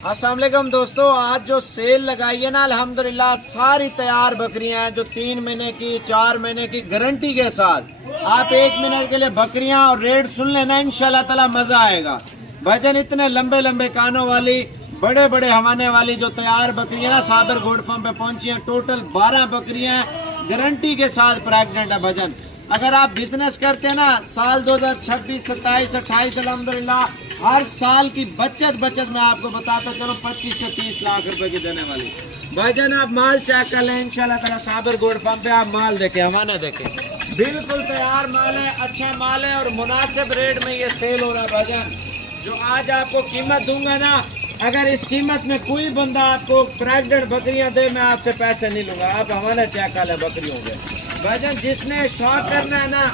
अस्सलाम वालेकुम दोस्तों, आज जो सेल लगाई है ना अल्हम्दुलिल्लाह सारी तैयार बकरियां हैं जो 3 महीने की 4 महीने की गारंटी के साथ। आप 1 मिनट के लिए बकरियां और रेट सुन लेना, इंशाल्लाह ताला मजा आएगा। वजन इतने लंबे लंबे कानों वाली बड़े बड़े हवाने वाली जो तैयार बकरियां ना साबर गोड फार्म पे पहुंची हैं। टोटल 12 बकरियां गारंटी के साथ प्रेग्नेंट है। वजन अगर आप बिजनेस करते हैं ना साल 2026, 27, 28 अल्हम्दुलिल्लाह हर साल की बचत मैं आपको बताता चलो 25 से 30 लाख रुपए की देने वाली। भाईजान आप माल चेक कर लें इंशाल्लाह ताला साबर गोड फार्म पे। आप माल देखें, हमारा देखें, बिल्कुल तैयार माल है, अच्छा माल है और मुनासिब रेट में ये सेल हो रहा है। भाईजान जो आज आपको कीमत दूंगा ना, अगर इस कीमत में कोई बंदा आपको प्रेग्नेंट बकरियां दे, मैं आपसे पैसे नहीं लूंगा। आप हमारे चेक कर लें बकरियों के। भाईजान जिसने शौक करना है ना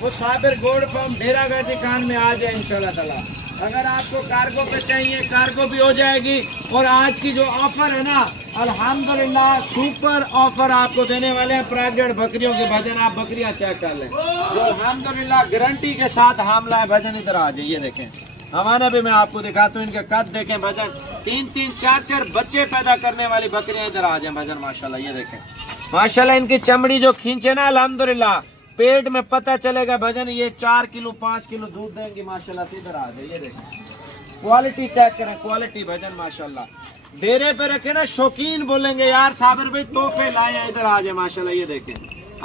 वो साबिर गोड फार्म डेरा गाजी खान में आ जाए इंशाल्लाह ताला। अगर आपको कार्गो पे चाहिए कार्गो भी हो जाएगी। और आज की जो ऑफर है ना अल्हम्दुलिल्लाह सुपर ऑफर आपको देने वाले हैं प्रेग्नेंट बकरियों के। भजन आप बकरियां चेक कर लें जो अल्हम्दुलिल्लाह गारंटी के साथ हामला है। भजन इधर आ जाइए, देखें हमारा भी मैं आपको दिखाता हूँ। इनके कद देखें भजन, 3-3, 4-4 बच्चे पैदा करने वाली बकरियां इधर आ जाए भजन माशाल्लाह। ये देखें माशाल्लाह इनकी चमड़ी जो खींचे ना अल्हम्दुलिल्लाह पेट में पता चलेगा भजन ये 4 किलो 5 किलो दूध देंगी माशाल्लाह से। इधर आ जाए, ये देखें क्वालिटी चेक करें, क्वालिटी भजन माशाल्लाह। डेरे पे रखे ना शौकीन बोलेंगे यार साबिर भाई तोहफे लाए। इधर आ जाए माशाल्लाह। ये देखें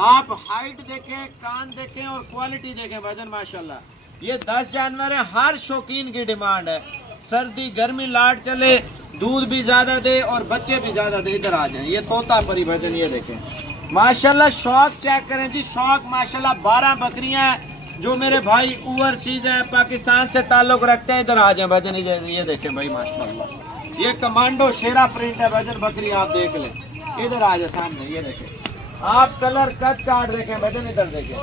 आप हाइट देखें, कान देखें और क्वालिटी देखें भजन माशाल्लाह। ये 10 जानवर है, हर शौकीन की डिमांड है। सर्दी गर्मी लाट चले, दूध भी ज्यादा दे और बच्चे भी ज्यादा दे। इधर आ जाए, ये तोता परी भजन ये देखें माशाल्लाह। शौक चेक करें जी, शौक माशाल्लाह। 12 बकरियां हैं जो मेरे भाई ओवरसीज हैं, पाकिस्तान से ताल्लुक रखते हैं। इधर आ जाए भजन, ये देखें भाई माशाल्लाह। ये कमांडो शेरा प्रिंट है भजन बकरी, आप देख लें। इधर आ जाए सामने, ये देखें आप कलर कट काट देखें भजन। इधर देखें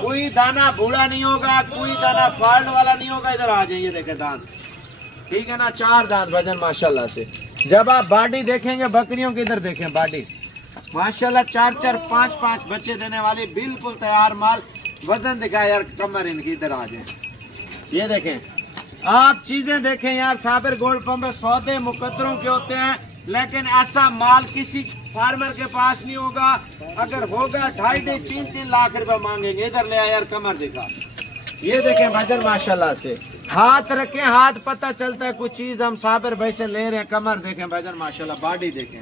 कोई दाना बूढ़ा नहीं होगा, कोई दाना फॉल्ट वाला नहीं होगा। इधर आ जाइए, देखें दांत ठीक है ना, 4 दांत भजन माशाल्लाह से। जब आप बॉडी देखेंगे बकरियों की, इधर देखें बॉडी माशाल्लाह 4-4, 5-5 बच्चे देने वाली बिल्कुल तैयार माल। वजन दिखा यार कमर इनकी। इधर आ जाए, ये देखें आप चीजें देखें यार। साबिर गोल्ड फार्म पे सौदे मुकद्दरों के होते हैं, लेकिन ऐसा माल किसी फार्मर के पास नहीं होगा। अगर होगा 2.5-3 लाख रुपए मांगेंगे। इधर ले आया यार कमर दिखा, ये देखें भजन माशाल्लाह से। हाथ रखें, हाथ पता चलता है कुछ चीज हम साबिर भाई से ले रहे हैं। कमर देखें भजन माशाल्लाह, बॉडी देखें।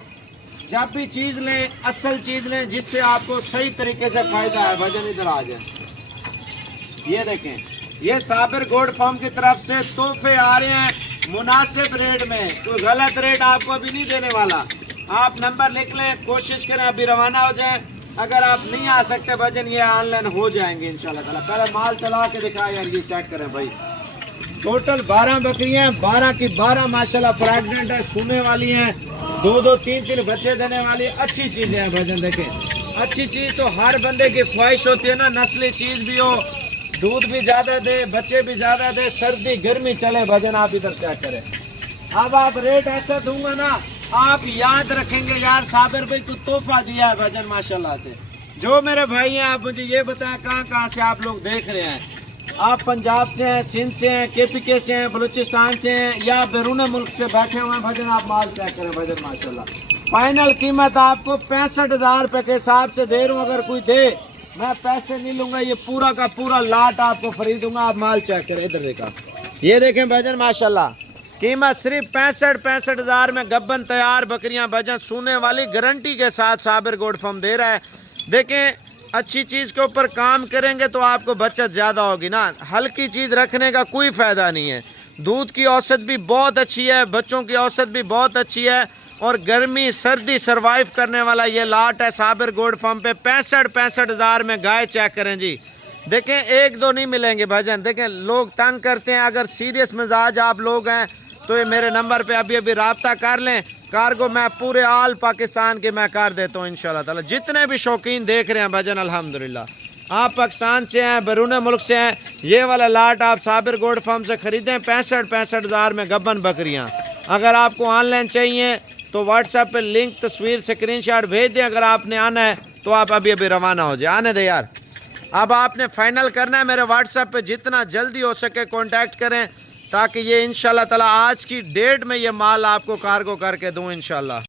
जब भी चीज लें असल चीज लें जिससे आपको सही तरीके से फायदा है। भजन इधर आ जाए, ये देखें ये साबिर गोड फार्म की तरफ से तोहफे आ रहे हैं मुनासिब रेट में। कोई गलत रेट आपको अभी नहीं देने वाला। आप नंबर लिख लें, कोशिश करें अभी रवाना हो जाए। अगर आप नहीं आ सकते भजन ये ऑनलाइन हो जाएंगे इंशाल्लाह ताला। पहले माल चला के दिखाए यार, ये चेक करें भाई। टोटल 12 बकरियां, 12 की 12 माशाल्लाह प्रेग्नेंट है, सोने वाली हैं। 2-2, 3-3 बच्चे देने वाली अच्छी चीजें हैं भजन। देखें अच्छी चीज तो हर बंदे की ख्वाहिश होती है ना, नस्ली चीज भी हो, दूध भी ज्यादा दे, बच्चे भी ज्यादा दे, सर्दी गर्मी चले भजन। आप इधर चेक करें। अब आप रेट ऐसा दूंगा ना आप याद रखेंगे यार साबिर भाई को तोहफा दिया है भजन माशाल्लाह से। जो मेरे भाई हैं आप मुझे ये बताएं कहाँ से आप लोग देख रहे हैं। आप पंजाब से हैं, सिंध से हैं, KPK से हैं, बलूचिस्तान से हैं या बैरून मुल्क से बैठे हुए हैं भजन। आप माल चेक करें भजन माशाल्लाह। फाइनल कीमत आपको 65,000 रुपए के हिसाब से दे रहा हूँ। अगर कोई दे मैं पैसे नहीं लूंगा, ये पूरा का पूरा लाट आपको फ्री दूंगा। आप माल चेक करें, इधर देखा ये देखें भजन माशाल्लाह। कीमत सिर्फ 65,000 में गब्बन तैयार बकरियां भजन सोने वाली गारंटी के साथ साबिर गोड फार्म दे रहा है। देखें अच्छी चीज़ के ऊपर काम करेंगे तो आपको बचत ज़्यादा होगी ना। हल्की चीज़ रखने का कोई फ़ायदा नहीं है। दूध की औसत भी बहुत अच्छी है, बच्चों की औसत भी बहुत अच्छी है और गर्मी सर्दी सरवाइव करने वाला ये लाट है साबिर गोड फार्म पे। 65,000 में गाय चेक करें जी। देखें 1-2 नहीं मिलेंगे भजन। देखें लोग तंग करते हैं, अगर सीरियस मिजाज आप लोग हैं तो ये मेरे नंबर पे अभी रब्ता कर लें। कार्गो मैं पूरे आल पाकिस्तान के मैं कर देता हूँ इंशाल्लाह ताला। जितने भी शौकीन देख रहे हैं भजन अल्हम्दुलिल्लाह आप पाकिस्तान से हैं, बैरून मुल्क से हैं, ये वाला लाट आप साबिर गोड फार्म से ख़रीदें। 65,000 में गब्बन बकरियाँ। अगर आपको ऑनलाइन चाहिए तो व्हाट्सएप पे लिंक तस्वीर स्क्रीनशॉट भेज दें। अगर आपने आना है तो आप अभी रवाना हो जाए। आने दे यार। अब आपने फाइनल करना है, मेरे व्हाट्सएप पे जितना जल्दी हो सके कॉन्टैक्ट करें। ताकि ये इंशाल्लाह ताला आज की डेट में ये माल आपको कार्गो करके दूँ इंशाल्लाह।